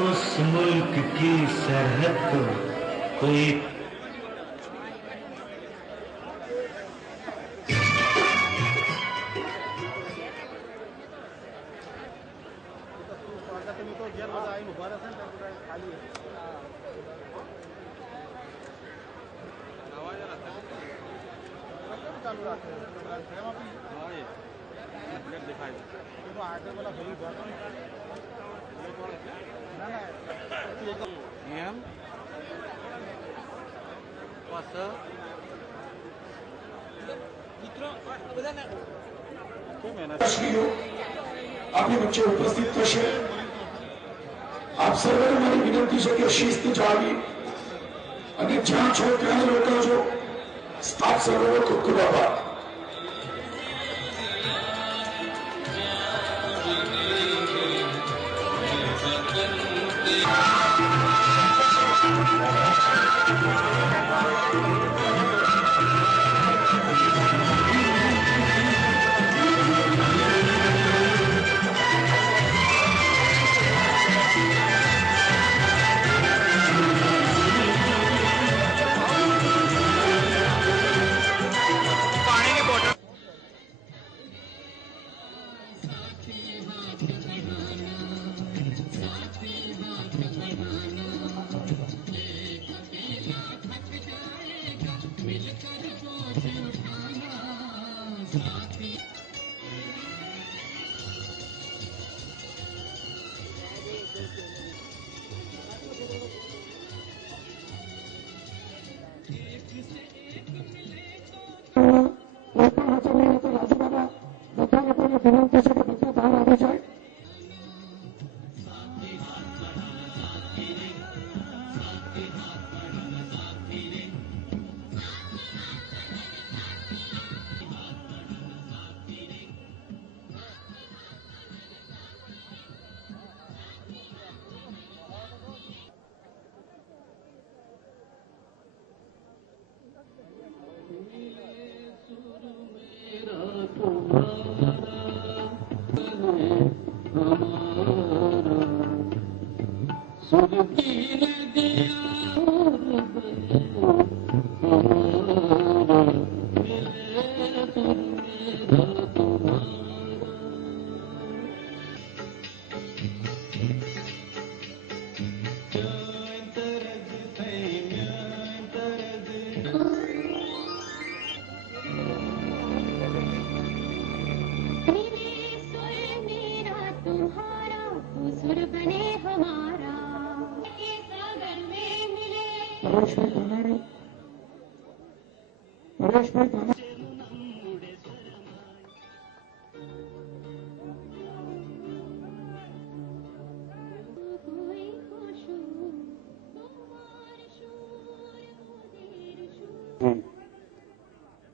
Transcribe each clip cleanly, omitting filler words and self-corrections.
उस मुल्क की सरहद को कोई આપની વચ્ચે ઉપસ્થિત થશે। આપ સર્વેને મારી વિનંતી છે કે શિસ્ત જાળવી અને જ્યાં છો ત્યાં રોકાજો। સ્ટાફ સર્વેનો ખૂબ ખૂબ આભાર।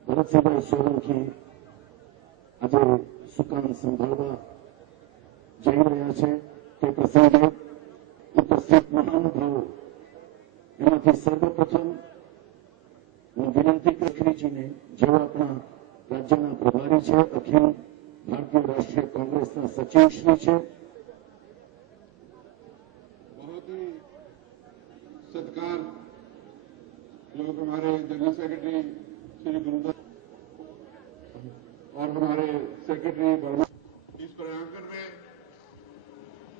ભરતસિંહભાઈ સોલંકી આજે સુકાન સંભાળવા જઈ રહ્યા છે તે પ્રસંગે ઉપસ્થિત મહાનુભાવો એમાંથી સર્વપ્રથમ હું વિનંતી કરીજીને જેઓ આપણા રાજ્યના પ્રભારી છે, અખિલ ભારતીય રાષ્ટ્રીય કોંગ્રેસના સચિવ શ્રી છે, बहुत ही सत्कार लोग हमारे जनरल सेक्रेटरी श्री गुरुदास और हमारे सेक्रेटरी वर्मा, इस प्रांगण में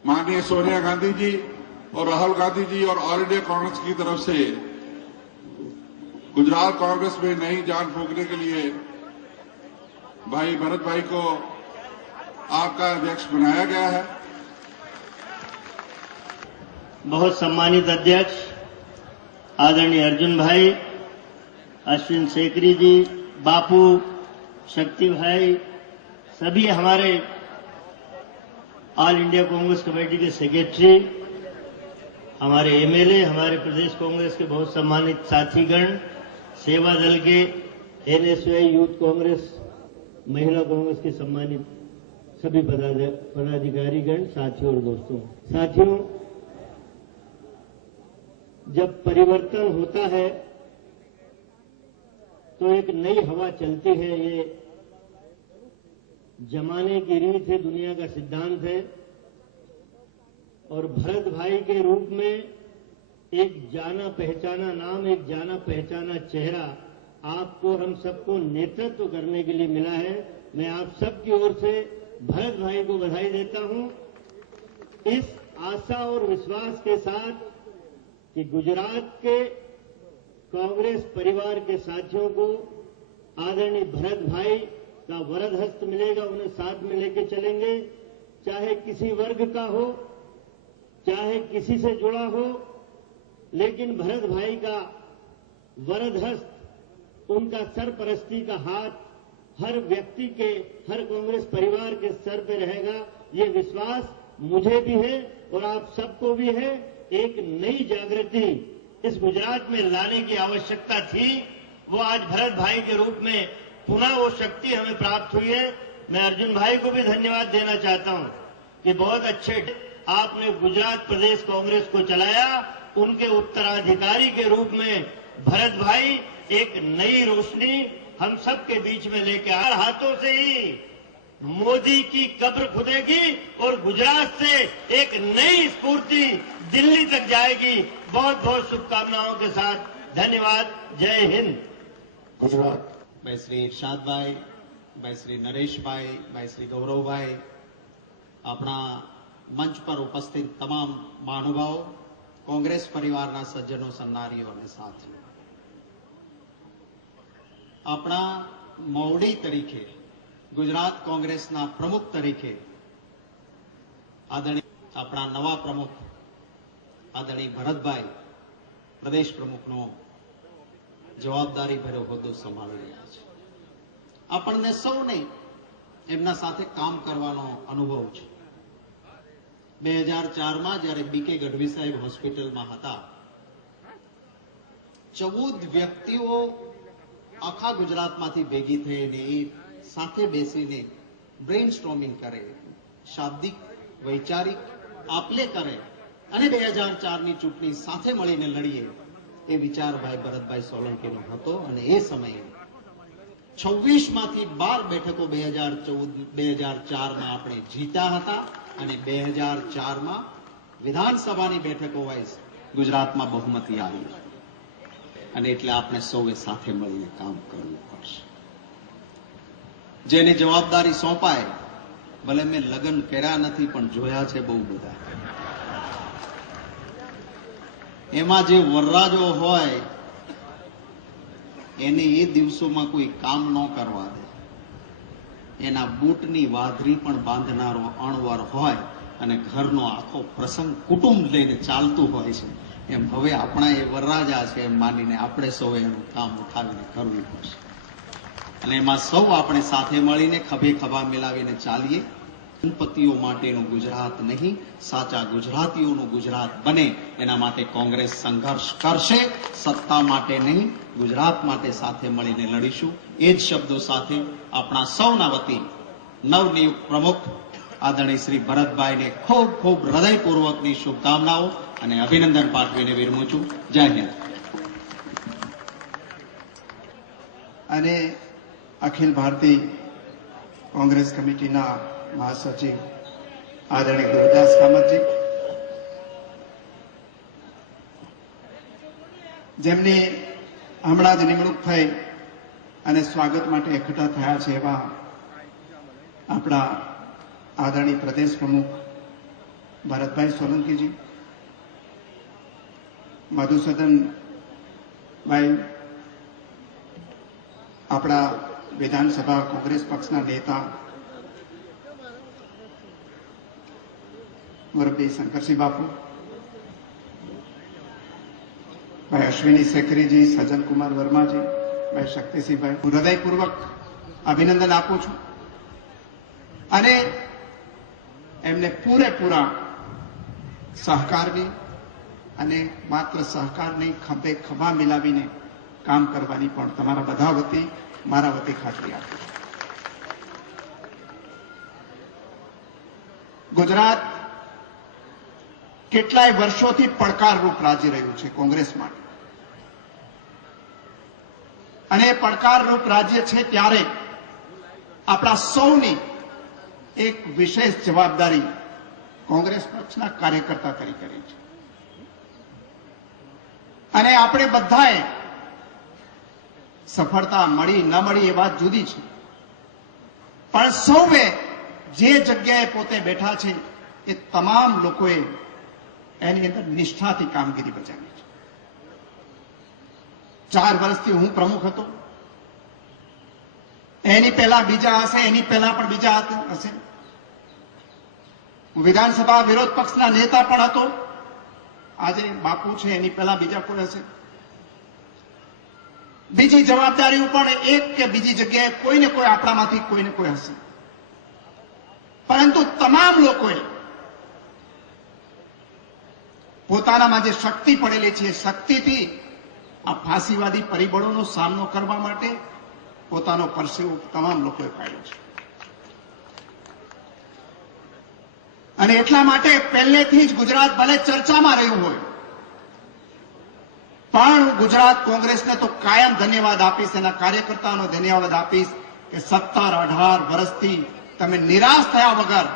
माननीय सोनिया गांधी जी और राहुल गांधी जी और ऑल इंडिया कांग्रेस की तरफ से गुजरात कांग्रेस में नई जान फूंकने के लिए भाई भरत भाई को आपका अध्यक्ष बनाया गया है। बहुत सम्मानित अध्यक्ष आदरणीय अर्जुन भाई, अश्विन सेकरी जी, बापू, शक्ति भाई, सभी हमारे ऑल इंडिया कांग्रेस कमेटी के सेक्रेटरी, हमारे एमएलए, हमारे प्रदेश कांग्रेस के बहुत सम्मानित साथीगण, सेवा दल के, एनएसयूआई यूथ कांग्रेस, महिला कांग्रेस के सम्मानित सभी पदाधिकारीगण, साथियों और दोस्तों। साथियों, जब परिवर्तन होता है तो एक नई हवा चलती है। ये जमाने की रीत है, दुनिया का सिद्धांत है। और भरत भाई के रूप में एक जाना पहचाना नाम, एक जाना पहचाना चेहरा आपको, हम सबको नेतृत्व करने के लिए मिला है। मैं आप सबकी ओर से भरत भाई को बधाई देता हूं, इस आशा और विश्वास के साथ कि गुजरात के कांग्रेस परिवार के साथियों को आदरणीय भरत भाई का वरद हस्त मिलेगा, उन्हें साथ में लेके चलेंगे, चाहे किसी वर्ग का हो, चाहे किसी से जुड़ा हो, लेकिन भरत भाई का वरद हस्त, उनका सरपरस्ती का हाथ हर व्यक्ति के, हर कांग्रेस परिवार के सर पे रहेगा। ये विश्वास मुझे भी है और आप सबको भी है। एक नई जागृति इस गुजरात में लाने की आवश्यकता थी, वो आज भरत भाई के रूप में पुनः वो शक्ति हमें प्राप्त हुई है। मैं अर्जुन भाई को भी धन्यवाद देना चाहता हूं कि बहुत अच्छे आपने गुजरात प्रदेश कांग्रेस को चलाया। उनके उत्तराधिकारी के रूप में भरत भाई एक नई रोशनी हम सबके बीच में लेके आ, हाथों से ही मोदी की कब्र खुदेगी और गुजरात से एक नई स्फूर्ति दिल्ली तक जाएगी। बहुत बहुत शुभकामनाओं के साथ धन्यवाद। जय हिंद। गुजरात भाई श्री इरशादभाई, भाई श्री नरेशभाई, भाई श्री गौरवभाई, अपना मंच पर उपस्थित तमाम महानुभावों, कांग्रेस परिवाરના સજ્જનો, સન્નારીઓ અને સાથીઓ, આપણા મોવડી તરીકે, ગુજરાત કોંગ્રેસના પ્રમુખ તરીકે આદરણીય આપણા નવા પ્રમુખ આદરણીય ભરતભાઈ પ્રદેશ પ્રમુખનો જવાબદારી ભર્યો હોદ્દો સંભાળી રહ્યા છે। આપણને સૌને એમના સાથે કામ કરવાનો અનુભવ છે। 2004 માં જ્યારે બીકે ગઢવી સાહેબ હોસ્પિટલમાં હતા, 14 વ્યક્તિઓ આખા ગુજરાતમાંથી ભેગી થઈને સાથે બેસીને બ્રેઇનસ્ટોર્મિંગ કરે, શાબ્દિક વૈચારિક આપલે કરે અને 2004 ની ચૂંટણી સાથે મળીને લડીએ, એ વિચાર ભાઈ ભરતભાઈ સોલંકીનો હતો। અને એ સમયે 26 માંથી 12 બેઠકો 2004 માં આપણે જીત્યા હતા અને 2004 માં વિધાનસભાની બેઠકો વાઇઝ ગુજરાતમાં બહુમતી આવી અને એટલે આપણે સૌએ સાથે મળીને કામ કરવું પડશે। જેને જવાબદારી સોંપાય, ભલે મેં લગ્ન કર્યા નથી પણ જોયા છે બહુ બધા, એમાં જે વરરાજો હોય એને એ દિવસોમાં કોઈ કામ ન કરવા દે, એના બૂટની વાદરી પણ બાંધનારો અણવર હોય અને ઘરનો આખો પ્રસંગ કુટુંબ લઈને ચાલતું હોય છે, એમ હવે આપણા એ વરરાજા છે એમ માનીને આપણે સૌએ એનું કામ ઉઠાવીને કરવું પડશે અને એમાં સૌ આપણે સાથે મળીને ખભે ખભા મિલાવીને ચાલીએ। ગણપતિઓ માટેનું ગુજરાત નહીં, સાચા ગુજરાતીઓનું ગુજરાત બને એના માટે કોંગ્રેસ સંઘર્ષ કરશે। સત્તા માટે નહીં, ગુજરાત માટે સાથે મળીને લડીશું। એ જ શબ્દો સાથે આપણા સૌના વતી નવનિયુક્ત પ્રમુખ આદરણીય શ્રી ભરતભાઈને ખૂબ ખૂબ હૃદયપૂર્વકની શુભકામનાઓ અને અભિનંદન પાઠવીને વિરમું છું। જય હિન્દ। અને અખિલ ભારતીય કોંગ્રેસ કમિટીના મહાસચિવ આદરણીય ગુરુદાસ કામતજી, જેમની હમણાં જ નિમણૂક થઈ અને સ્વાગત માટે એકઠા થયા છે એવા આપણા આદરણીય પ્રદેશ પ્રમુખ ભરતભાઈ સોલંકીજી, મધુસૂદન ભાઈ, આપણા વિધાનસભા કોંગ્રેસ પક્ષના નેતા મુરબ્બી શંકરસિંહ બાપુ, ભાઈ અશ્વિની સેકરીજી, સજ્જનકુમાર વર્માજી, ભાઈ શક્તિસિંહભાઈ, હું હૃદયપૂર્વક અભિનંદન આપું છું અને એમને પૂરેપૂરા સહકારની અને માત્ર સહકારની ખભે ખભા મિલાવીને કામ કરવાની પણ તમારા બધા વતી મારા વતી ખાતરી આપું છું. ગુજરાત કેટલાય વર્ષોથી પડકારરૂપ રાજ્ય રહ્યું છે કોંગ્રેસ માટે, અને પડકારરૂપ રાજ્ય છે ત્યારે આપણા સૌની એક વિશેષ જવાબદારી કોંગ્રેસ પક્ષના કાર્યકર્તા તરીકે રહી છે અને આપણે બધાએ સફળતા મળી ન મળી એ વાત જુદી છે, પણ સૌએ જે જગ્યાએ પોતે બેઠા છે એ તમામ લોકોએ એની અંદર નિષ્ઠાથી કામગીરી બજાવી છે. 4 વર્ષથી હું પ્રમુખ હતો, એની પહેલા બીજા હશે, એની પહેલા પણ બીજા હશે. હું વિધાનસભા વિરોધ પક્ષના નેતા પણ હતો, આજે બાપુ છે, એની પહેલા બીજા કોઈ હશે. બીજી જવાબદારીઓ પણ એક કે બીજી જગ્યાએ કોઈને કોઈ આપણામાંથી કોઈને કોઈ હશે, પરંતુ તમામ લોકોએ પોતાનામાં જે શક્તિ પડેલી છે એ શક્તિથી આ ફાંસીવાદી પરિબળોનો સામનો કરવા માટે પોતાનો પરસેવો તમામ લોકોએ પાડ્યો છે. અને એટલા માટે પહેલેથી જ ગુજરાત ભલે ચર્ચામાં રહ્યું હોય, પણ ગુજરાત કોંગ્રેસને તો કાયમ ધન્યવાદ આપીશ, એના કાર્યકર્તાઓનો ધન્યવાદ આપીશ કે 17-18 વર્ષથી તમે નિરાશ થયા વગર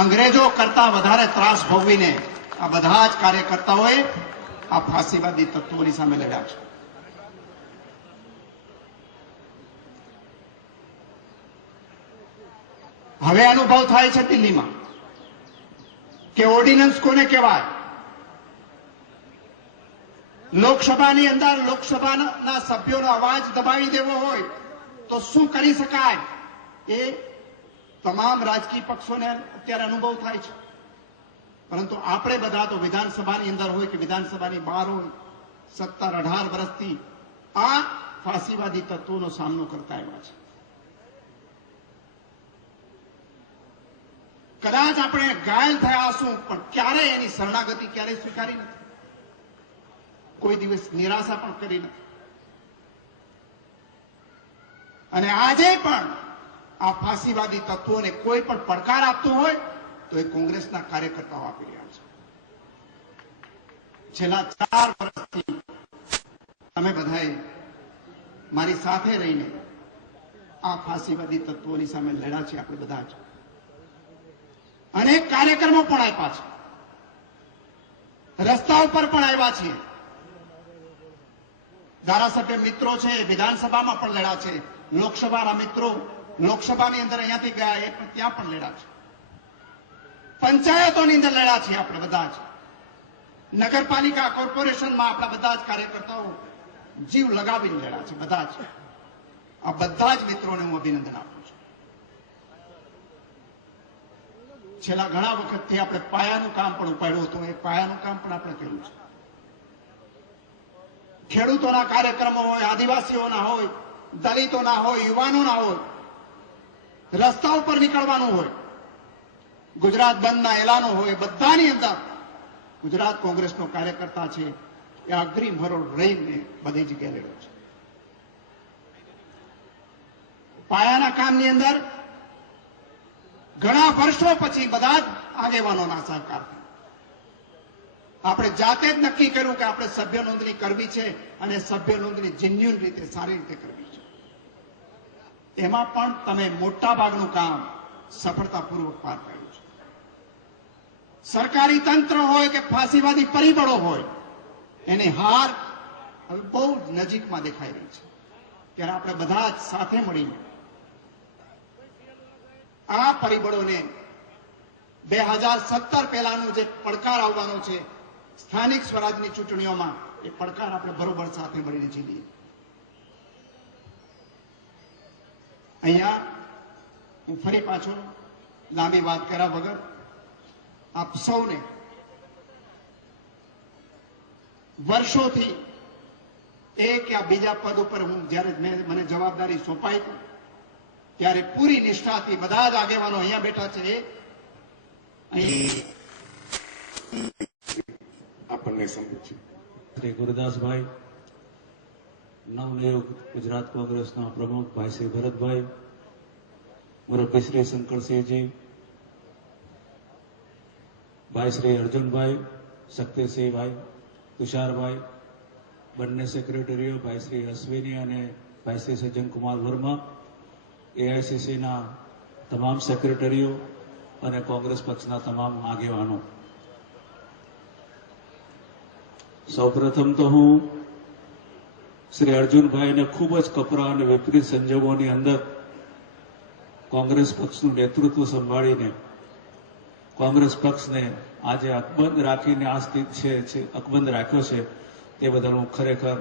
અંગ્રેજો કરતા વધારે ત્રાસ ભોગવીને આ બધા જ કાર્યકર્તાઓએ આ ફાંસીવાદી તત્વોની સામે લડ્યા છે. હવે અનુભવ થાય છે દિલ્હીમાં કે ઓર્ડિનન્સ કોને કહેવાય. લોકસભાની અંદર લોકસભાના સભ્યોનો અવાજ દબાવી દેવો હોય તો શું કરી શકાય, એ તમામ રાજકીય પક્ષોને અત્યારે અનુભવ થાય છે. પરંતુ આપણે બધા તો વિધાનસભાની અંદર હોય કે વિધાનસભાની બહાર હોય 17-18 વર્ષથી આ ફાંસીવાદી તત્વોનો સામનો કરતા આવ્યા છે. કદાચ આપણે ઘાયલ થયા હશું, પણ ક્યારેય એની શરણાગતિ ક્યારેય સ્વીકારી નથી, કોઈ દિવસ નિરાશા પણ કરી નથી. અને આજે પણ આ ફાંસીવાદી તત્વોને કોઈ પણ પડકાર આપતું હોય તો એ કોંગ્રેસના કાર્યકર્તાઓ આપી રહ્યા છે. છેલ્લા 4 વર્ષથી તમે બધાએ મારી સાથે રહીને આ ફાંસીવાદી તત્વોની સામે લડ્યા છે. આપણે બધા જ અનેક કાર્યક્રમો પણ આપ્યા છે, રસ્તા ઉપર પણ આવ્યા છીએ. ધારાસભ્ય મિત્રો છે, વિધાનસભામાં પણ લડ્યા છે. લોકસભાના મિત્રો લોકસભાની અંદર અહીંયાથી ગયા એ પણ ત્યાં પણ લડ્યા છે. પંચાયતોની અંદર લડ્યા છીએ આપણે બધા જ. નગરપાલિકા કોર્પોરેશનમાં આપણા બધા જ કાર્યકર્તાઓ જીવ લગાવીને લડ્યા છે બધા જ. આ બધા જ મિત્રોને હું અભિનંદન આપું છું. છેલ્લા ઘણા વખતથી આપણે પાયાનું કામ પણ ઉપાડ્યું હતું, એ પાયાનું કામ પણ આપણે કર્યું છે. ખેડૂતોના કાર્યક્રમો હોય, આદિવાસીઓના હોય, દલિતોના હોય, યુવાનોના હોય, રસ્તા ઉપર નીકળવાનું હોય, ગુજરાત બંધના એલાનો હોય, બધાની અંદર ગુજરાત કોંગ્રેસનો કાર્યકર્તા છે એ અગ્રીમ હરોળ રહીને બધી જગ્યાએ લડ્યો છે. પાયાના કામની અંદર ઘણા વર્ષો પછી બધા જ આગેવાનોના સહકારથી આપણે જાતે જ નક્કી કર્યું કે આપણે સભ્ય નોંધણી કરવી છે અને સભ્ય નોંધણી જેન્યુઅન રીતે સારી રીતે કરવી છે. એમાં પણ તમે મોટા ભાગનું કામ સફળતાપૂર્વક પાર પાડ્યું છે. સરકારી તંત્ર હોય કે ફાંસીવાદી પરિબળો હોય, એની હાર હવે બહુ નજીકમાં દેખાઈ રહી છે. ત્યારે આપણે બધા જ સાથે મળીને આ પરિબળોને 2017 પહેલાનો જે પડકાર આવવાનો છે સ્થાનિક સ્વરાજની ચૂંટણીઓમાં, એ પડકાર આપણે બરોબર સાથે મળીને જીતીએ. અહીંયા હું ફરી પાછો લાંબી વાત કર્યા વગર આપ સૌને વર્ષોથી એક યા બીજા પદ ઉપર હું જ્યારે મને જવાબદારી સોંપાઈ ત્યારે પૂરી નિષ્ઠાથી બધા જ આગેવાનો અહીંયા બેઠા છે આપણને સમજે શ્રી ગુરુદાસભાઈ, નવનિયુક્ત ગુજરાત કોંગ્રેસના પ્રમુખ ભાઈ શ્રી ભરતભાઈ, મુરબ્બી શ્રી શંકરસિંહજી, ભાઈ શ્રી અર્જુનભાઈ, શક્તિસિંહભાઈ, તુષારભાઈ, બંને સેક્રેટરીઓ ભાઈ શ્રી અશ્વિની અને ભાઈ શ્રી સજ્જનકુમાર વર્મા, એઆઈસીસીના તમામ સેક્રેટરીઓ અને કોંગ્રેસ પક્ષના તમામ આગેવાનો, સૌપ્રથમ તો હું શ્રી અર્જુનભાઈને ખૂબ જ કપરા અને વિપરીત સંજોગોની અંદર કોંગ્રેસ પક્ષનું નેતૃત્વ સંભાળીને કોંગ્રેસ પક્ષને આજે અકબંધ રાખીને આ સ્થિતિ છે અકબંધ રાખ્યો છે તે બદલ હું ખરેખર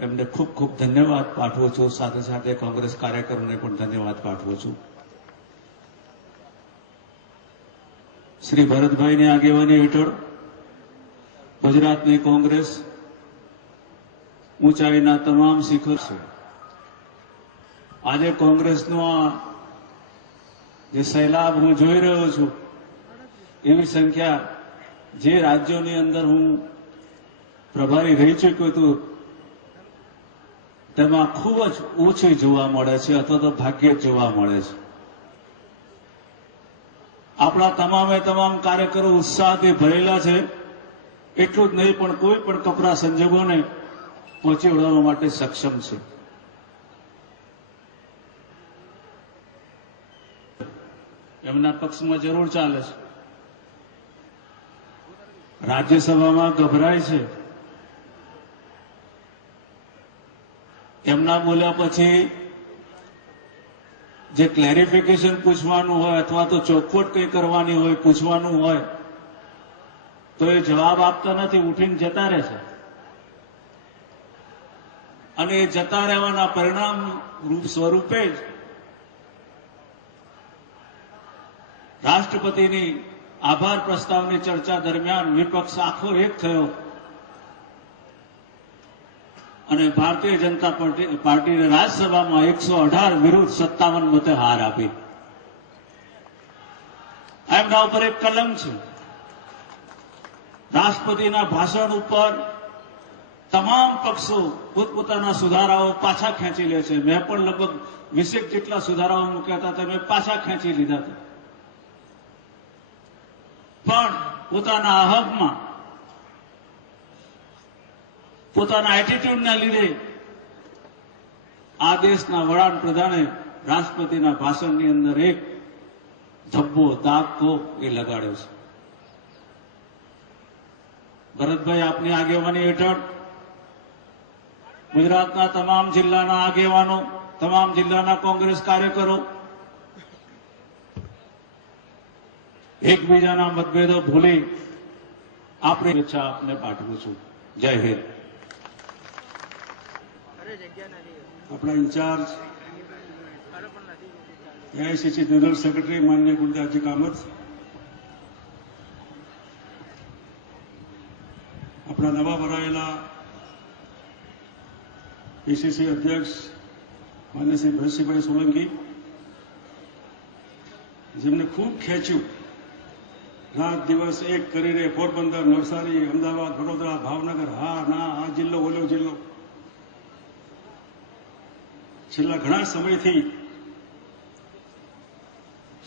એમને ખૂબ ખૂબ ધન્યવાદ પાઠવું છું. સાથે સાથે કોંગ્રેસ કાર્યકરોને પણ ધન્યવાદ પાઠવું છું. શ્રી ભરતભાઈની આગેવાની હેઠળ ગુજરાતની કોંગ્રેસ ઊંચાઈના તમામ શિખર છે. આજે કોંગ્રેસનો આ જે સૈલાબ હું જોઈ રહ્યો છું, એવી સંખ્યા જે રાજ્યોની અંદર હું પ્રભારી રહી ચૂક્યો છું તેમાં ખૂબ જ ઓછી જોવા મળે છે અથવા તો ભાગ્યે જ જોવા મળે છે. આપણા તમામે તમામ કાર્યકરો ઉત્સાહથી ભરેલા છે. એટલું જ નહીં પણ કોઈ પણ કપરા સંજોગોને પહોંચી વળવા માટે સક્ષમ છે. એમના પક્ષમાં જરૂર ચાલે છે. રાજ્યસભામાં ગભરાય છે. એમના બોલ્યા પછી જે ક્લેરિફિકેશન પૂછવાનું હોય અથવા તો ચોખવટ કંઈ કરવાની હોય, પૂછવાનું હોય, તો એ જવાબ આપતા નથી, ઉઠીને જતા રહે છે. અને એ જતા રહેવાના પરિણામ રૂપ સ્વરૂપે જ રાષ્ટ્રપતિની આભાર પ્રસ્તાવની ચર્ચા દરમિયાન વિપક્ષ આખો એક થયો અને ભારતીય જનતા પાર્ટીને રાજ્યસભામાં 118 વિરુદ્ધ 57 મતે હાર આપી. એમના ઉપર એક કલમ છે. રાષ્ટ્રપતિના ભાષણ ઉપર તમામ પક્ષો પોતપોતાના સુધારાઓ પાછા ખેંચી લે છે. મેં પણ લગભગ 20 જેટલા સુધારાઓ મૂક્યા હતા, તમે પાછા ખેંચી લીધા હતા. પણ પોતાના અહમમાં, પોતાના એટીટ્યુડના લીધે આ દેશના વડાપ્રધાને રાષ્ટ્રપતિના ભાષણની અંદર એક ધબ્બો, દાગકો એ લગાડ્યો છે. ભરતભાઈ, આપની આગેવાની હેઠળ ગુજરાતના તમામ જિલ્લાના આગેવાનો, તમામ જિલ્લાના કોંગ્રેસ કાર્યકરો એકબીજાના મતભેદો ભૂલી આપણી ઈચ્છા આપને પાઠવું છું. જય હિન્દ. આપણા ઇન્ચાર્જ એઆઈસીસી જનરલ સેક્રેટરી માનનીય ગુરદાસજી કામત, આપણા નવા વરાયેલા પીસીસી અધ્યક્ષ માન્ય શ્રી ભરતસિંહભાઈ સોલંકી, જેમને ખૂબ ખેંચ્યું, રાત દિવસ એક કરીને પોરબંદર, નવસારી, અમદાવાદ, વડોદરા, ભાવનગર, હા ના, આ જિલ્લો, ઓલો જિલ્લો, છેલ્લા ઘણા સમયથી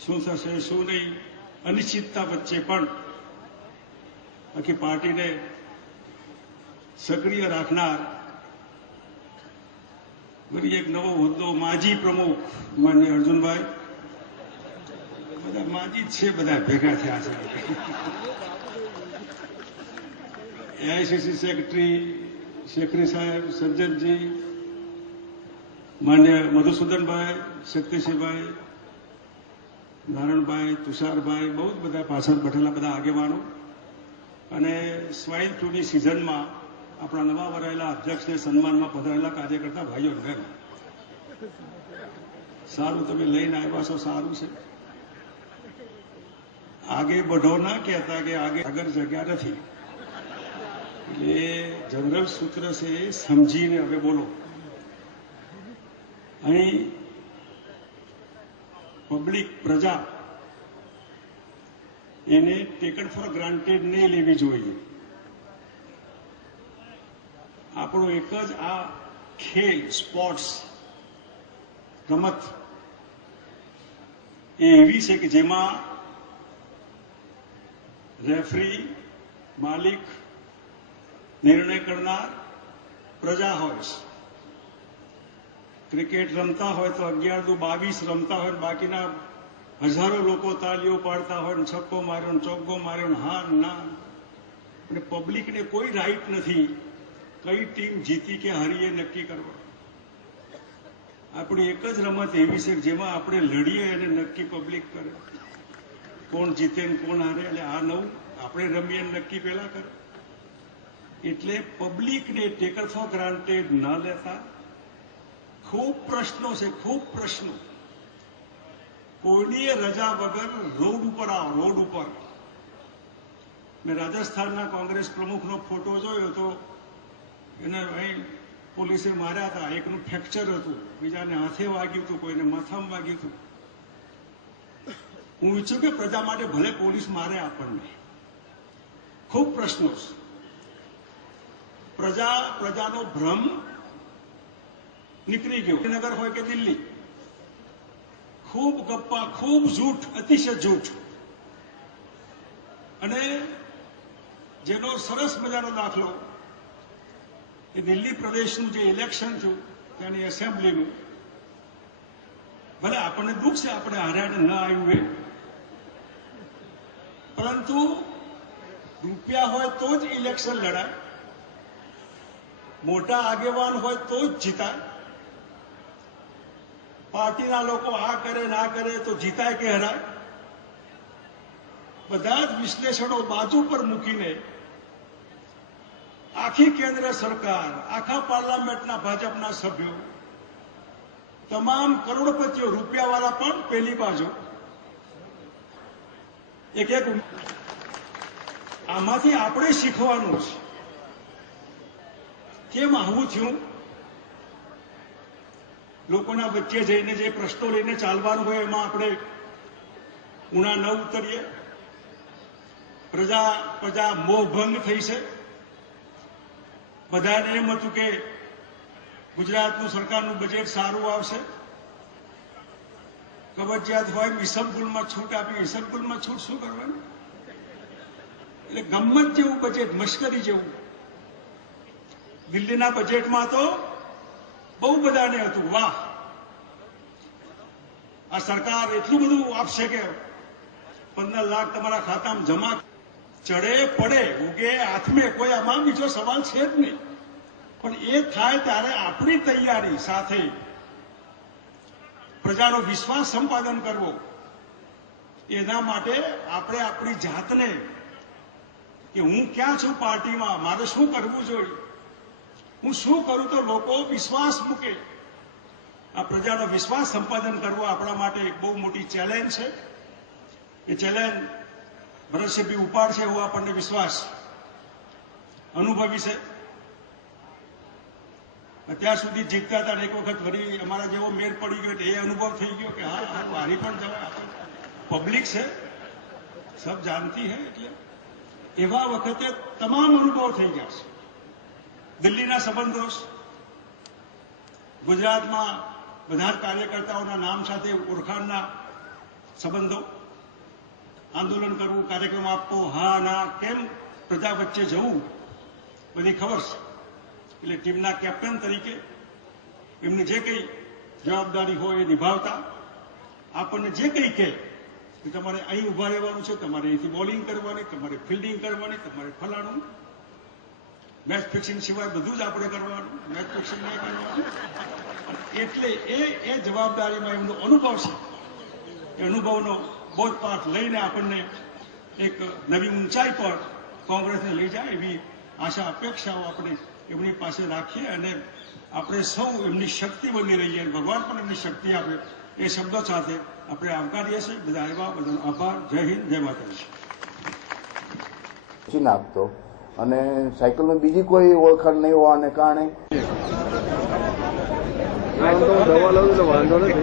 શું થશે શું નહીં અનિશ્ચિતતા વચ્ચે પણ આખી પાર્ટીને સક્રિય રાખનાર વળી એક નવો હોદ્દો માજી પ્રમુખ માનનીય અર્જુનભાઈ, બધા માજી જ છે, બધા ભેગા થયા છે. એઆઈસીસી સેક્રેટરી શેખરી સાહેબ, સજ્જનજી, માન્ય મધુસૂદનભાઈ, શક્તિસિંહભાઈ, નારણભાઈ, તુષારભાઈ, બહુ જ બધા પાછળ બેઠેલા બધા આગેવાનો અને સ્વાઇન ફ્લૂની સિઝનમાં આપણા નવા વરાયેલા અધ્યક્ષને સન્માનમાં પધારેલા કાર્યકર્તા ભાઈઓ અને બહેનો, સારું તમે લઈને આવ્યા છો, સારું છે. આગે बढ़ो ના કહેતા કે આગળ જગ્યા નથી. એટલે જનરલ સૂત્ર છે એ સમજીને હવે બોલો. અહીં પબ્લિક પ્રજા એને ટેકન ફોર ગ્રાન્ટેડ નહીં લેવી જોઈએ. આપણો એક જ આ ખેલ સ્પોર્ટ્સ રમત એ એવી છે કે જેમાં રેફરી, માલિક, નિર્ણય કરનાર પ્રજા હોય છે. ક્રિકેટ રમતા હોય તો 11-22 રમતા હોય, બાકીના હજારો લોકો તાલીઓ પાડતા હોય, છક્કો માર્યો, ચોગ્ગો માર્યો, હા ના. અને પબ્લિકને કોઈ રાઈટ નથી કઈ ટીમ જીતી કે હારી એ નક્કી કરવા. આપણી એક જ રમત એવી છે જેમાં આપણે લડીએ અને નક્કી પબ્લિક કરે કોણ જીતે ને કોણ હારે. એટલે આ નવું આપણે રમીએ નક્કી પેલા કરે. એટલે પબ્લિકને ટેકન ફોર ગ્રાન્ટેડ ન લેતા. ખૂબ પ્રશ્નો છે, ખૂબ પ્રશ્નો. કોઈની રજા વગર રોડ ઉપર આવો, રોડ ઉપર. મેં રાજસ્થાનના કોંગ્રેસ પ્રમુખનો ફોટો જોયો તો એને અહીં પોલીસે માર્યા હતા. એકનું ફ્રેક્ચર હતું, બીજાને હાથે વાગ્યું હતું, કોઈને માથામાં વાગ્યું હતું. હું ઈચ્છું કે પ્રજા માટે ભલે પોલીસ મારે આપણને. ખૂબ પ્રશ્નો છે. પ્રજાનો ભ્રમ નીકળી ગયો. નગર હોય કે દિલ્હી, ખૂબ ગપ્પા, ખૂબ જૂઠ, અતિશય જૂઠ. અને જેનો સરસ મજાનો દાખલો એ દિલ્હી પ્રદેશનું જે ઇલેક્શન થયું ત્યાંની એસેમ્બલીનું. ભલે આપણને દુઃખ છે આપણે હાર્યા ન આવ્યું એ, પરંતુ રૂપિયા હોય તો જ ઇલેક્શન લડાય, મોટા આગેવાન હોય તો જ જીતાય. પાર્ટીના લોકો આ કરે ના કરે તો જીતાય કે હરાય. બધા જ વિશ્લેષણો બાજુ પર મૂકીને આખી કેન્દ્ર સરકાર, આખા પાર્લામેન્ટના ભાજપના સભ્યો, તમામ કરોડપતિઓ, રૂપિયાવાળા પણ પેલી બાજુ એક એક. આમાંથી આપણે શીખવાનું છે. કેમ આવું થયું? લોકોના વચ્ચે જઈને જે પ્રશ્નો લઈને ચાલવાનું હોય એમાં આપણે ઉણા ન ઉતરીએ. પ્રજા મોહભંગ થઈ છે. બધાને એમ હતું કે ગુજરાતનું સરકારનું બજેટ સારું આવશે. કબજિયાત હોય, ઈસબગુલમાં છૂટ આપી. ઈસબગુલમાં છૂટ શું કરવાની? એટલે ગમ્મત જેવું બજેટ, મશ્કરી જેવું. દિલ્હીના બજેટમાં તો બહુ બધાને હતું, વાહ આ સરકાર એટલું બધું આપશે કે 15 લાખ તમારા ખાતામાં જમા. ચડે પડે ઉગે હાથમે, કોઈ આમાં બીજો સવાલ છે જ નહીં. પણ એ થાય ત્યારે આપણી તૈયારી સાથે પ્રજાનો વિશ્વાસ સંપાદન કરવો, એના માટે આપણે આપણી જાતને કે હું ક્યાં છું પાર્ટીમાં, મારે શું કરવું જોઈએ, હું શું કરું તો લોકો વિશ્વાસ મૂકે. આ પ્રજાનો વિશ્વાસ સંપાદન કરવો આપણા માટે એક બહુ મોટી ચેલેન્જ છે. એ ચેલેન્જ ભરતસિંહભાઈ ઉપાડશે એવો આપણને વિશ્વાસ અનુભવી છે. અત્યાર સુધી જીતતા હતા, એક વખત વળી અમારા જેવો મેર પડી ગયો એ અનુભવ થઈ ગયો કે હા હારી પણ જવાય. પબ્લિક છે, સબ જાણતી હૈ. એટલે એવા વખતે તમામ અનુભવ થઈ ગયા છે. દિલ્હીના સંબંધો, ગુજરાતમાં બધા જ કાર્યકર્તાઓના નામ સાથે ઓળખાણના સંબંધો, આંદોલન કરવું, કાર્યક્રમ આપવો, હા ના, કેમ પ્રજા વચ્ચે જવું, બધી ખબર છે. એટલે ટીમના કેપ્ટન તરીકે એમની જે કંઈ જવાબદારી હોય એ નિભાવતા. આપણને જે કંઈ કહે કે તમારે અહીં ઉભા રહેવાનું છે, તમારે અહીંથી બોલિંગ કરવાની, તમારે ફિલ્ડિંગ કરવાની, તમારે ફલાણું, મેચ ફિક્સિંગ સિવાય બધું જ આપણે કરવાનું, મેચ ફિક્સિંગ નહીં કરવાનું. એટલે એ જવાબદારીમાં એમનો અનુભવ છે. એ અનુભવનો બોધપાઠ લઈને આપણને એક નવી ઊંચાઈ પર કોંગ્રેસને લઈ જાય એવી આશા અપેક્ષાઓ આપણે એમની પાસે રાખીએ અને આપણે સૌ એમની શક્તિ બની રહીએ. ભગવાન પણ એમની શક્તિ આપે એ શબ્દો સાથે આપણે આવકારીએ છીએ. બધા આવ્યા બધાનો આભાર. જય હિન્દ, જય માતાજી. નાખતો અને સાયકલમાં બીજી કોઈ ઓળખાણ નહીં હોવાને કારણે દવા લઉં એટલે વાંધો નથી.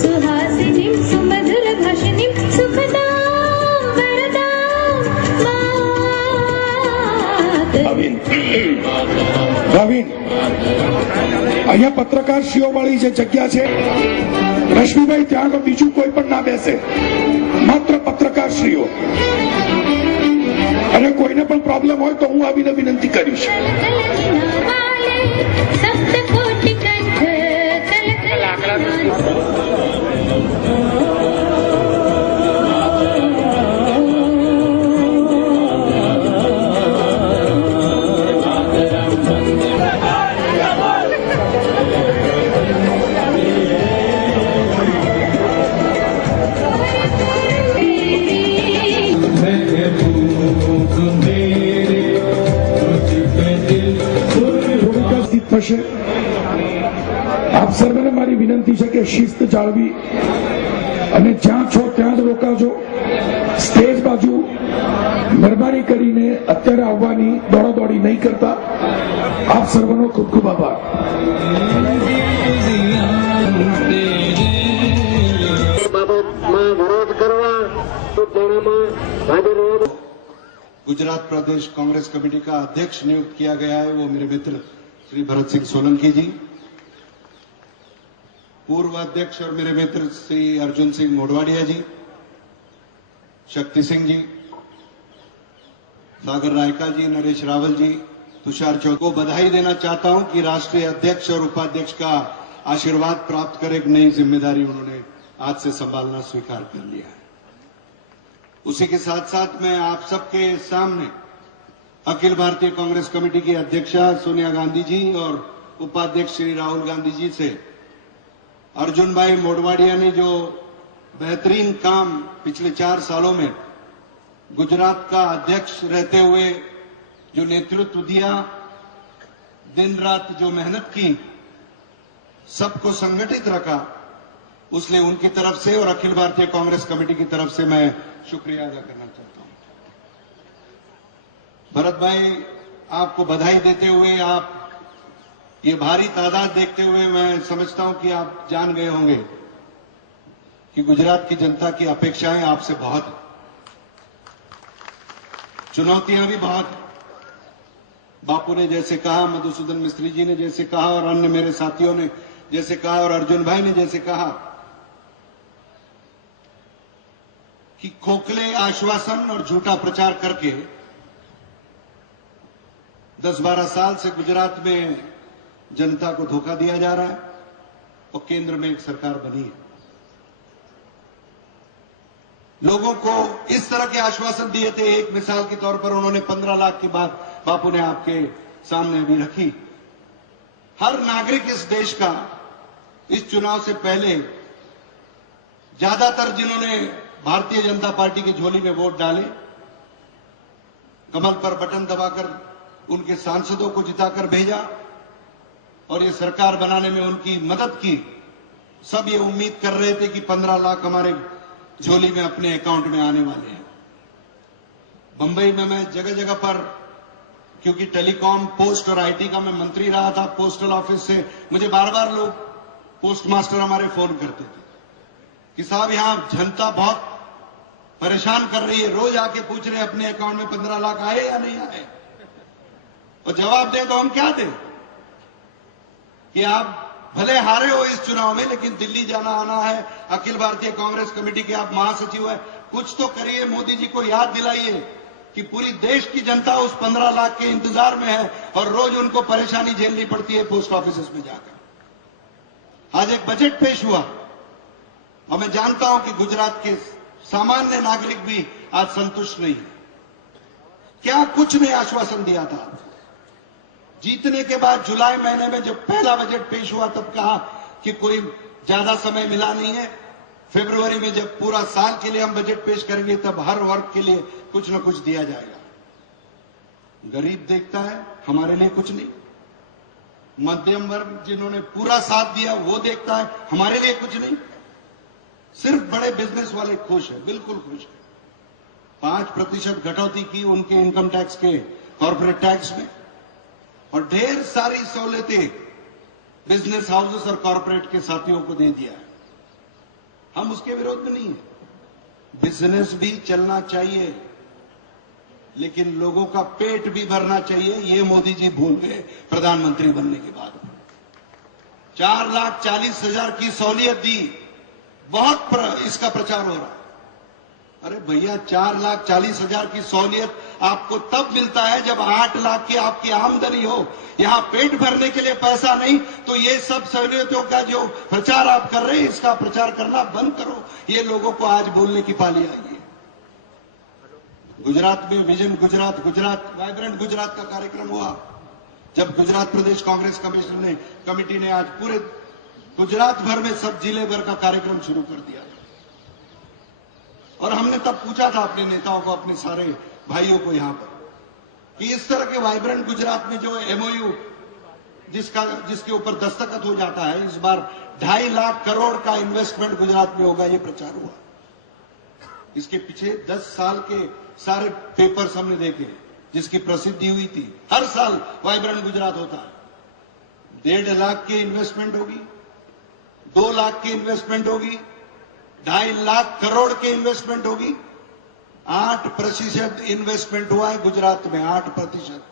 सुहासिनीं सुमधुर भाषिणीं सुखदां वरदां ભાવિન અહીંયા પત્રકારશ્રીઓ વાળી જે જગ્યા છે, રશ્મિભાઈ ત્યાં આગળ બીજું કોઈ પણ ના બેસે, માત્ર પત્રકારશ્રીઓ. અને કોઈને પણ પ્રોબ્લેમ હોય તો હું આવીને વિનંતી કરીશ. થશે. આપ સર્વને મારી વિનંતી છે કે શિસ્ત જાળવી અને જ્યાં છો ત્યાં જ રોકાજો. સ્ટેજ બાજુ મહેરબાની કરીને અત્યારે આવવાની દોડાદોડી નહીં કરતા. આપ સર્વનો ખૂબ ખૂબ આભાર. गुजरात प्रदेश कांग्रेस कमेटी का अध्यक्ष नियुक्त किया गया है वो मेरे मित्र श्री भरत सिंह सोलंकी जी, पूर्व अध्यक्ष और मेरे मित्र श्री अर्जुन सिंह मोडवाडिया जी, शक्ति सिंह जी, सागर रायका जी, नरेश रावल जी, तुषार चौधरी को बधाई देना चाहता हूं कि राष्ट्रीय अध्यक्ष और उपाध्यक्ष का आशीर्वाद प्राप्त कर एक नई जिम्मेदारी उन्होंने आज से संभालना स्वीकार कर लिया है। उसी के साथ साथ मैं आप सबके सामने अखिल भारतीय कांग्रेस कमेटी की अध्यक्षा सोनिया गांधी जी और उपाध्यक्ष श्री राहुल गांधी जी से अर्जुन भाई मोडवाडिया ने जो बेहतरीन काम पिछले 4 सालों में गुजरात का अध्यक्ष रहते हुए जो नेतृत्व दिया, दिन रात जो मेहनत की, सबको संगठित रखा, उसलिए उनकी तरफ से और अखिल भारतीय कांग्रेस कमेटी की तरफ से मैं शुक्रिया अदा करना चाहता हूं। भरत भाई, आपको बधाई देते हुए, आप ये भारी तादाद देखते हुए मैं समझता हूं कि आप जान गए होंगे कि गुजरात की जनता की अपेक्षाएं आपसे बहुत, चुनौतियां भी बहुत। बापू ने जैसे कहा, मधुसूदन मिस्त्री जी ने जैसे कहा और अन्य मेरे साथियों ने जैसे कहा और अर्जुन भाई ने जैसे कहा कि खोखले आश्वासन और झूठा प्रचार करके 10-12 साल से गुजरात में जनता को धोखा दिया जा रहा है और केंद्र में एक सरकार बनी है। लोगों को इस तरह के आश्वासन दिए थे। एक मिसाल के तौर पर उन्होंने 15 लाख की बात बापू ने आपके सामने अभी रखी। हर नागरिक इस देश का इस चुनाव से पहले, ज्यादातर जिन्होंने भारतीय जनता पार्टी की झोली में वोट डाले, कमल पर बटन दबाकर उनके सांसदों को जिताकर भेजा और ये सरकार बनाने में उनकी मदद की, सब ये उम्मीद कर रहे थे कि 15 लाख हमारे झोली में अपने अकाउंट में आने वाले हैं। बंबई में मैं जगह जगह पर, क्योंकि टेलीकॉम, पोस्ट और आईटी का मैं मंत्री रहा था, पोस्टल ऑफिस से मुझे बार बार लोग, पोस्ट मास्टर हमारे फोन करते थे कि साहब यहां जनता बहुत परेशान कर रही है, रोज आके पूछ रहे अपने अकाउंट में 15 लाख आए या नहीं आए। और जवाब दें तो हम क्या दें कि आप भले हारे हो इस चुनाव में, लेकिन दिल्ली जाना आना है, अखिल भारतीय कांग्रेस कमेटी के आप महासचिव है, कुछ तो करिए। मोदी जी को याद दिलाइए कि पूरी देश की जनता उस 15 लाख के इंतजार में है और रोज उनको परेशानी झेलनी पड़ती है पोस्ट ऑफिस में जाकर। आज एक बजट पेश हुआ और मैं जानता हूं कि गुजरात के सामान्य नागरिक भी आज संतुष्ट नहीं है। क्या कुछ ने आश्वासन दिया था? जीतने के बाद जुलाई महीने में जब पहला बजट पेश हुआ तब कहा कि कोई ज्यादा समय मिला नहीं है। फरवरी में जब पूरा साल के लिए हम बजट पेश करेंगे तब हर वर्ग के लिए कुछ न कुछ दिया जाएगा। गरीब देखता है हमारे लिए कुछ नहीं, मध्यम वर्ग जिन्होंने पूरा साथ दिया वो देखता है हमारे लिए कुछ नहीं। सिर्फ बड़े बिजनेस वाले खुश हैं, बिल्कुल खुश हैं। 5% कटौती की उनके इनकम टैक्स के कॉर्पोरेट टैक्स में, और ढेर सारी सहूलतें बिजनेस हाउसेस और कॉर्पोरेट के साथियों को दे दिया है। हम उसके विरोध में नहीं है। बिजनेस भी चलना चाहिए, लेकिन लोगों का पेट भी भरना चाहिए। ये मोदी जी भूल गए प्रधानमंत्री बनने के बाद। 4,40,000 की सहूलियत दी, बहुत इसका प्रचार हो रहा है। अरे भैया 4,40,000 की सहूलियत आपको तब मिलता है जब 8 लाख की आपकी आमदनी हो। यहां पेट भरने के लिए पैसा नहीं, तो ये सब सहूलियतों का जो प्रचार आप कर रहे हैं इसका प्रचार करना बंद करो। ये लोगों को आज बोलने की पाली आई है। गुजरात में विजन गुजरात, वाइब्रेंट गुजरात का कार्यक्रम हुआ, जब गुजरात प्रदेश कांग्रेस कमेटी ने आज पूरे गुजरात भर में सब जिले भर का कार्यक्रम शुरू कर दिया। और हमने तब पूछा था अपने नेताओं को, अपने सारे भाइयों को यहां पर, कि इस तरह के वाइब्रेंट गुजरात में जो एमओयू जिसके ऊपर दस्तखत हो जाता है, इस बार 2.5 लाख करोड़ का इन्वेस्टमेंट गुजरात में होगा, ये प्रचार हुआ। इसके पीछे 10 साल के सारे पेपर्स हमने देखे जिसकी प्रसिद्धि हुई थी। हर साल वाइब्रेंट गुजरात होता है। 1.5 लाख की इन्वेस्टमेंट होगी, 2 लाख की इन्वेस्टमेंट होगी, 2.5 लाख करोड़ की इन्वेस्टमेंट होगी। 8% इन्वेस्टमेंट हुआ है गुजरात में, 8%।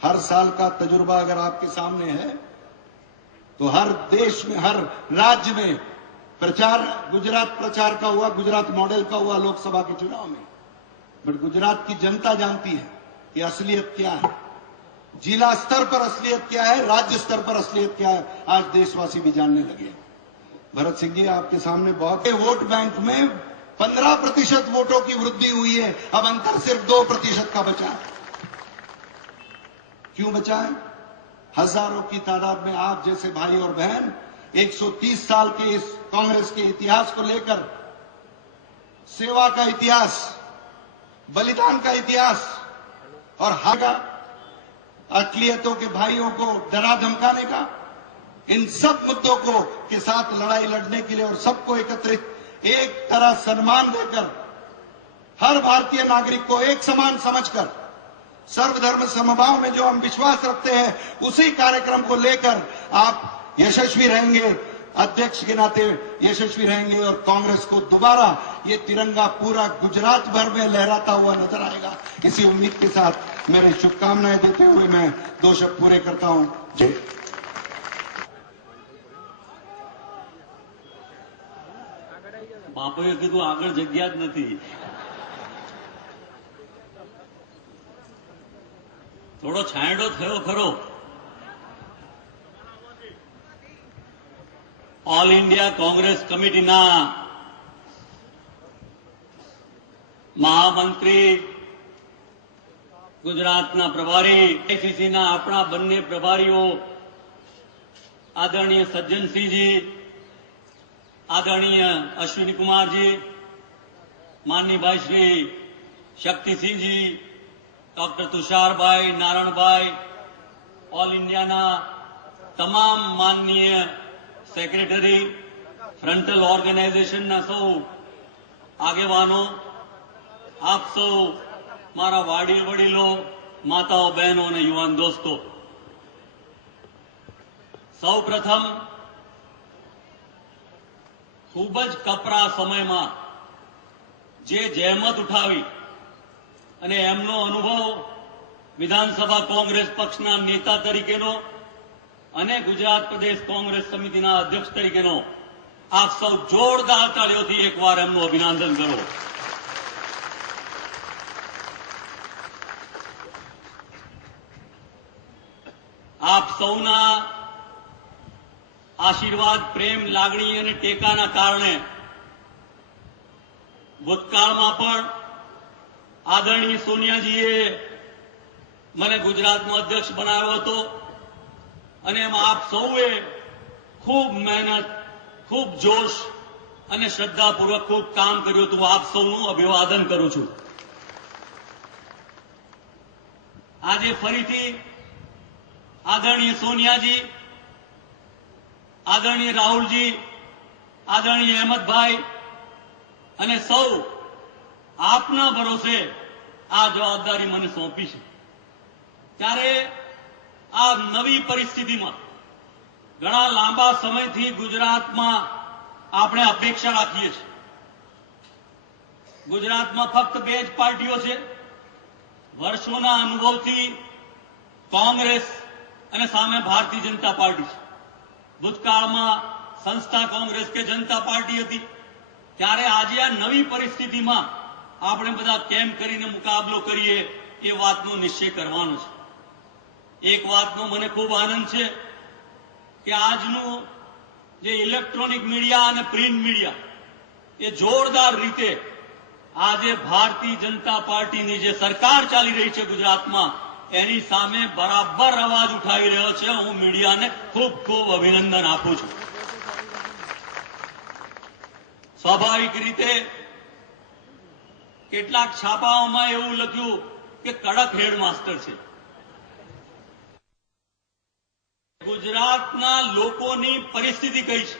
हर साल का तजुर्बा अगर आपके सामने है तो हर देश में, हर राज्य में प्रचार गुजरात प्रचार का हुआ, गुजरात मॉडल का हुआ लोकसभा के चुनाव में। बट गुजरात की जनता जानती है कि असलियत क्या है, जिला स्तर पर असलियत क्या है, राज्य स्तर पर असलियत क्या है, आज देशवासी भी जानने लगे। भरत सिंह जी, आपके सामने बहुत वोट बैंक में 15% वोटों की वृद्धि हुई है। अब अंतर सिर्फ 2% का बचा है। क्यों बचा है? हजारों की तादाद में आप जैसे भाई और बहन 130 साल के इस कांग्रेस के इतिहास को लेकर, सेवा का इतिहास, बलिदान का इतिहास और हागा अकलियतों के भाइयों को डरा धमकाने का, इन सब मुद्दों को के साथ लड़ाई लड़ने के लिए और सबको एकत्रित एक तरह सम्मान देकर, हर भारतीय नागरिक को एक समान समझकर, सर्वधर्म समभाव में जो हम विश्वास रखते हैं, उसी कार्यक्रम को लेकर आप यशस्वी रहेंगे, अध्यक्ष के नाते यशस्वी रहेंगे और कांग्रेस को दोबारा ये तिरंगा पूरा गुजरात भर में लहराता हुआ नजर आएगा। इसी उम्मीद के साथ मेरी शुभकामनाएं देते हुए मैं 2 शब्द पूरे करता हूं। जय। બાપુએ કીધું આગળ જગ્યા જ નથી. થોડો છાંયડો થયો ખરો. ઓલ ઇન્ડિયા કોંગ્રેસ કમિટીના મહામંત્રી, ગુજરાતના પ્રભારી, આઈસીસીના આપણા બંને પ્રભારીઓ આદરણીય સજ્જનસિંહજી, आदरणीय अश्विनी कुमार जी, माननीय भाई श्री शक्ति सिंह जी, डॉक्टर तुषार भाई, नारायण भाई, ऑल इंडिया ना तमाम माननीय सेक्रेटरी, फ्रंटल ऑर्गेनाइजेशन ना सौ आगेवानों, आप सौ मारा वाड़ी वडीलो, माताओं बहनों ने युवान दोस्तों, सौ प्रथम खूब ज कपरा समय में जे जहमत उठावी अने एमनो अनुभव विधानसभा कांग्रेस पक्षना नेता तरीकेनो अने गुजरात प्रदेश कांग्रेस समितिना अध्यक्ष तरीकेनो आप सौ जोरदार ताळीओथी एकवार एमनुं अभिनंदन करो। आप सौना આશીર્વાદ, પ્રેમ, લાગણી અને ટેકાના કારણે ભૂતકાળમાં પણ આદરણીય સોનિયાજીએ મને ગુજરાતનો અધ્યક્ષ બનાવ્યો હતો અને એમાં આપ સૌએ ખૂબ મહેનત, ખૂબ જોશ અને શ્રદ્ધાપૂર્વક ખૂબ કામ કર્યું હતું. આપ સૌનું અભિવાદન કરું છું. આજે ફરીથી આદરણીય સોનિયાજી, આદરણીય રાહુલજી, આદરણીય અહેમદભાઈ અને સૌ આપના ભરોસે આ જવાબદારી મને સોંપી છે. ત્યારે આ નવી પરિસ્થિતિમાં ઘણા લાંબા સમયથી ગુજરાતમાં આપણે અપેક્ષા રાખીએ છીએ. ગુજરાતમાં ફક્ત બે જ પાર્ટીઓ છે. વર્ષોના અનુભવથી કોંગ્રેસ અને સામે ભારતીય જનતા પાર્ટી છે. ભૂતકાળમાં સંસ્થા કોંગ્રેસ કે જનતા પાર્ટી હતી. ત્યારે આજે આ નવી પરિસ્થિતિમાં આપણે બધા કેમ કરીને મુકાબલો કરીએ એ વાતનો નિશ્ચય કરવાનો છે. એક વાતનો મને ખૂબ આનંદ છે કે આજનું જે ઇલેક્ટ્રોનિક મીડિયા અને પ્રિન્ટ મીડિયા એ જોરદાર રીતે આજે ભારતીય જનતા પાર્ટીની જે સરકાર ચાલી રહી છે ગુજરાતમાં એની સામે બરાબર અવાજ ઉઠાવી રહ્યો છે. હું મીડિયાને ખૂબ ખૂબ અભિનંદન આપું છું. સ્વાભાવિક રીતે કેટલાક છાપાઓમાં એવું લખ્યું કે કડક હેડમાસ્ટર છે. ગુજરાતના લોકોની પરિસ્થિતિ કઈ છે?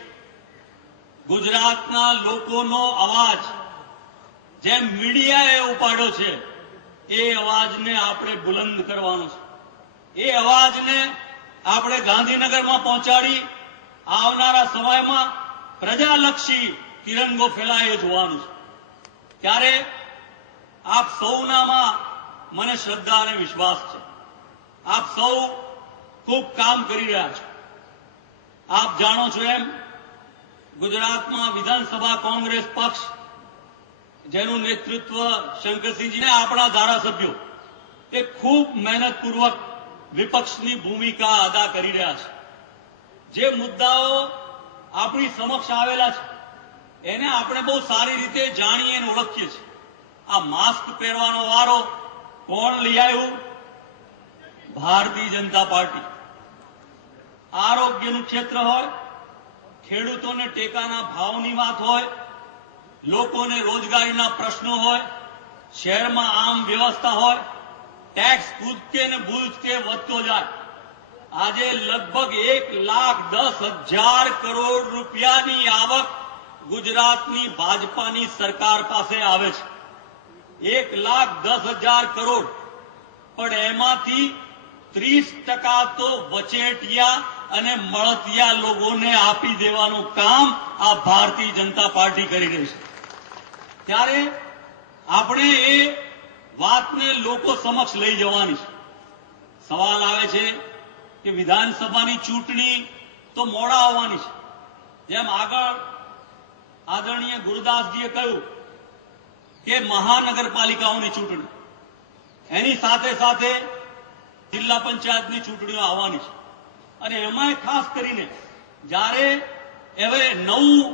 ગુજરાતના લોકોનો અવાજ જેમ મીડિયાએ ઉપાડ્યો છે એ અવાજને આપણે બુલંદ કરવાનો છે. એ અવાજને આપણે ગાંધીનગરમાં પહોંચાડી આવનારા સમયમાં પ્રજાલક્ષી તિરંગો ફેલાય જોવાનું છે. ત્યારે આપ સૌનામાં મને શ્રદ્ધા અને વિશ્વાસ છે. આપ સૌ ખૂબ કામ કરી રહ્યા છો. આપ જાણો છો એમ ગુજરાતમાં વિધાનસભા કોંગ્રેસ પક્ષ જેનું નેતૃત્વ શંકરસિંહજીને આપણા ધારાસભ્યો એ ખૂબ મહેનતપૂર્વક વિપક્ષની ભૂમિકા અદા કરી રહ્યા છે. જે મુદ્દાઓ આપણી સમક્ષ આવેલા છે એને આપણે બહુ સારી રીતે જાણીએ અને ઓળખીએ છીએ. આ માસ્ક પહેરવાનો વારો કોણ લઈ આવ્યું? ભારતીય જનતા પાર્ટી. આરોગ્યનું ક્ષેત્ર હોય, ખેડૂતોને ટેકાના ભાવની વાત હોય, લોકોને રોજગારીના પ્રશ્નો હોય, શહેરમાં આમ વ્યવસ્થા હોય, ટેક્સ કૂદકે ને ભૂલકે વધતો જાય. આજે લગભગ 1,10,000 કરોડ રૂપિયાની આવક ગુજરાતની ભાજપાની સરકાર પાસે આવે છે. 1,10,000 કરોડ. પણ એમાંથી 30% તો વચેટિયા અને મળતિયા લોકોને આપી દેવાનું કામ આ ભારતીય જનતા પાર્ટી કરી રહી છે. ત્યારે આપણે એ વાતને લોકો સમક્ષ લઈ જવાની છે. સવાલ આવે છે કે વિધાનસભાની ચૂંટણી તો મોડા આવવાની છે. જેમ આગળ આદરણીય ગુરુદાસજીએ કહ્યું કે મહાનગરપાલિકાઓની ચૂંટણી એની સાથે સાથે જિલ્લા પંચાયતની ચૂંટણીઓ આવવાની છે. અને એમાંય ખાસ કરીને જ્યારે હવે નવું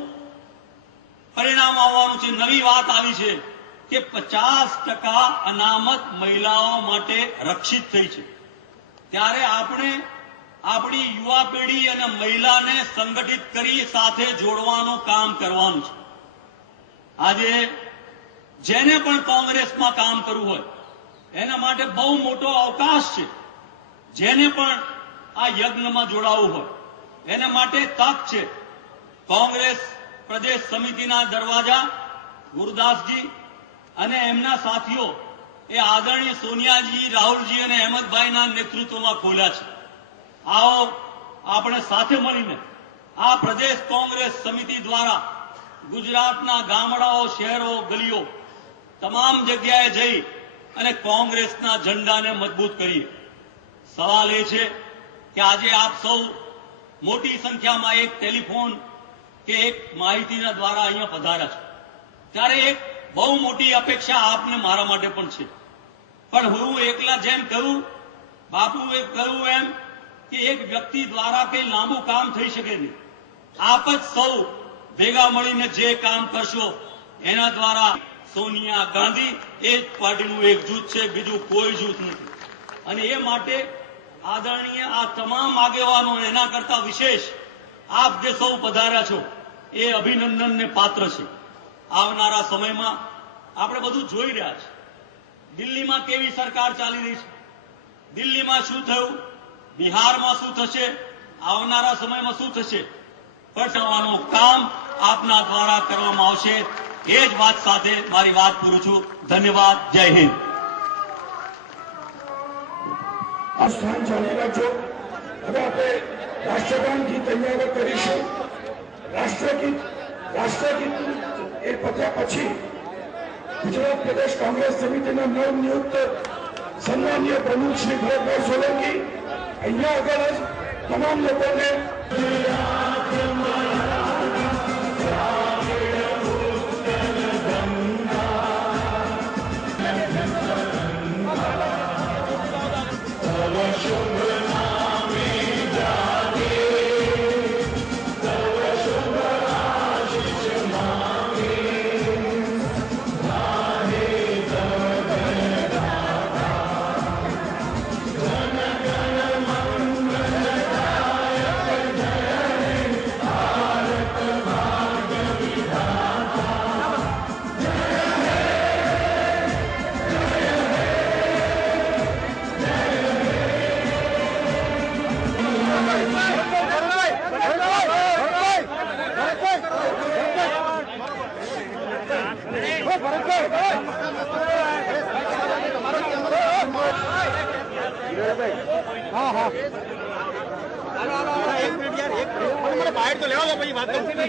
પરિણામ આવવાનું છે, નવી વાત આવી છે કે 50% અનામત મહિલાઓ માટે રક્ષિત થઈ છે. ત્યારે આપણે આપણી યુવા પેઢી અને મહિલાને સંગઠિત કરી સાથે જોડવાનું કામ કરવાનું છે. આજે જેને પણ કોંગ્રેસમાં કામ કરવું હોય એના માટે બહુ મોટો અવકાશ છે. જેને પણ આ યજ્ઞમાં જોડાવું હોય એના માટે તક છે. કોંગ્રેસ પ્રદેશ સમિતિના દરવાજા ગુરુદાસજી અને એમના સાથીઓ એ આદરણીય સોનિયાજી, રાહુલજી અને અહેમદભાઈના નેતૃત્વમાં ખોલ્યા છે. આવો આપણે સાથે મળીને આ પ્રદેશ કોંગ્રેસ સમિતિ દ્વારા ગુજરાતના ગામડાઓ, શહેરો, ગલીઓ તમામ જગ્યાએ જઈ અને કોંગ્રેસના ઝંડાને મજબૂત કરીએ. સવાલ એ છે કે આજે આપ સૌ મોટી સંખ્યામાં એક ટેલિફોન કે એક માહિતીના દ્વારા અહીંયા પધાર્યા છો. ત્યારે એક બહુ મોટી અપેક્ષા આપને મારા માટે પણ છે. પણ હું એકલા જેમ કહ્યું, બાપુએ કહ્યું એમ કે એક વ્યક્તિ દ્વારા કંઈ લાંબુ કામ થઈ શકે નહીં. આપ જ સૌ ભેગા મળીને જે કામ કરશો એના દ્વારા સોનિયા ગાંધી એ જ પાર્ટીનું એક જૂથ છે, બીજું કોઈ જૂથ નથી. અને એ માટે આદરણીય આ તમામ આગેવાનો એના કરતા વિશેષ આપ જે સૌ પધાર્યા છો એ અભિનંદનને પાત્ર છે. આવનારા સમયમાં આપણે બધું જોઈ રહ્યા છે. દિલ્હીમાં કેવી સરકાર ચાલી રહી છે, દિલ્હીમાં શું થયું, બિહારમાં શું થશે, આવનારા સમયમાં શું થશે, પછાડવાનું કામ આપના દ્વારા કરવામાં આવશે. એ જ વાત સાથે મારી વાત પૂરું છું. ધન્યવાદ. જય હિન્દ. આ સ્થાન જાળવી રાખજો. હવે આપણે રાષ્ટ્રગાન ગીત તૈયાર કરીશું. રાષ્ટ્રગીત એ પત્યા પછી ગુજરાત પ્રદેશ કોંગ્રેસ સમિતિના નવનિયુક્ત સન્માનીય પ્રમુખ શ્રી ભરતભાઈ સોલંકી અહીંયા આગળ જ તમામ લોકોને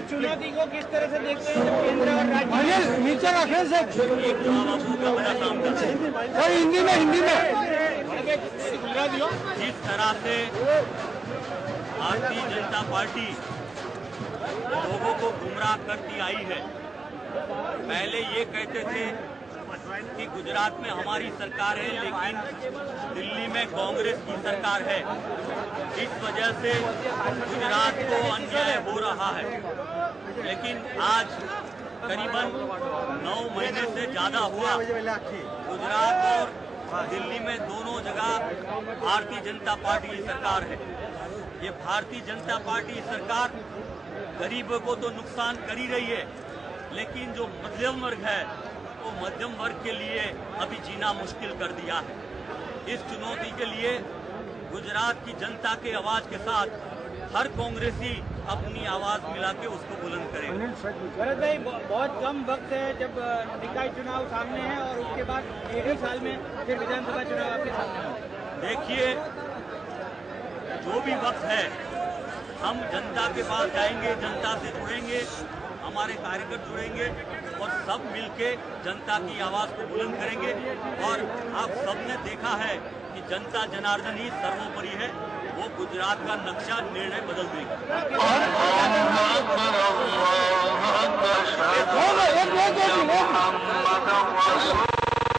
चुनौती को किस तरह से देखते हैं केंद्र और राज्य नीचे रखे से हिंदी में जिस तरह से भारतीय जनता पार्टी लोगों को गुमराह करती आई है, पहले ये कहते थे कि गुजरात में हमारी सरकार है लेकिन दिल्ली में कांग्रेस की सरकार है, इस वजह से गुजरात को अन्याय हो रहा है. लेकिन आज करीबन 9 महीने से ज्यादा हुआ गुजरात और दिल्ली में दोनों जगह भारतीय जनता पार्टी की सरकार है. ये भारतीय जनता पार्टी सरकार गरीबों को तो नुकसान कर ही रही है, लेकिन जो मध्यम वर्ग है वो मध्यम वर्ग के लिए अभी जीना मुश्किल कर दिया है. इस चुनौती के लिए गुजरात की जनता के आवाज के साथ हर कांग्रेसी अपनी आवाज मिला के उसको बुलंद करे. भरत भाई, बहुत कम वक्त है जब निकाय चुनाव सामने है और उसके बाद 1 ही साल में फिर विधानसभा चुनाव आपके सामने है. देखिए, जो भी वक्त है हम जनता के पास जाएंगे, जनता से जुड़ेंगे, हमारे कार्यकर्ता जुड़ेंगे और सब मिलके जनता की आवाज को बुलंद करेंगे. और आप सबने देखा है कि जनता जनार्दन ही सर्वोपरि है, वो गुजरात का नक्शा निर्णय बदल देगा.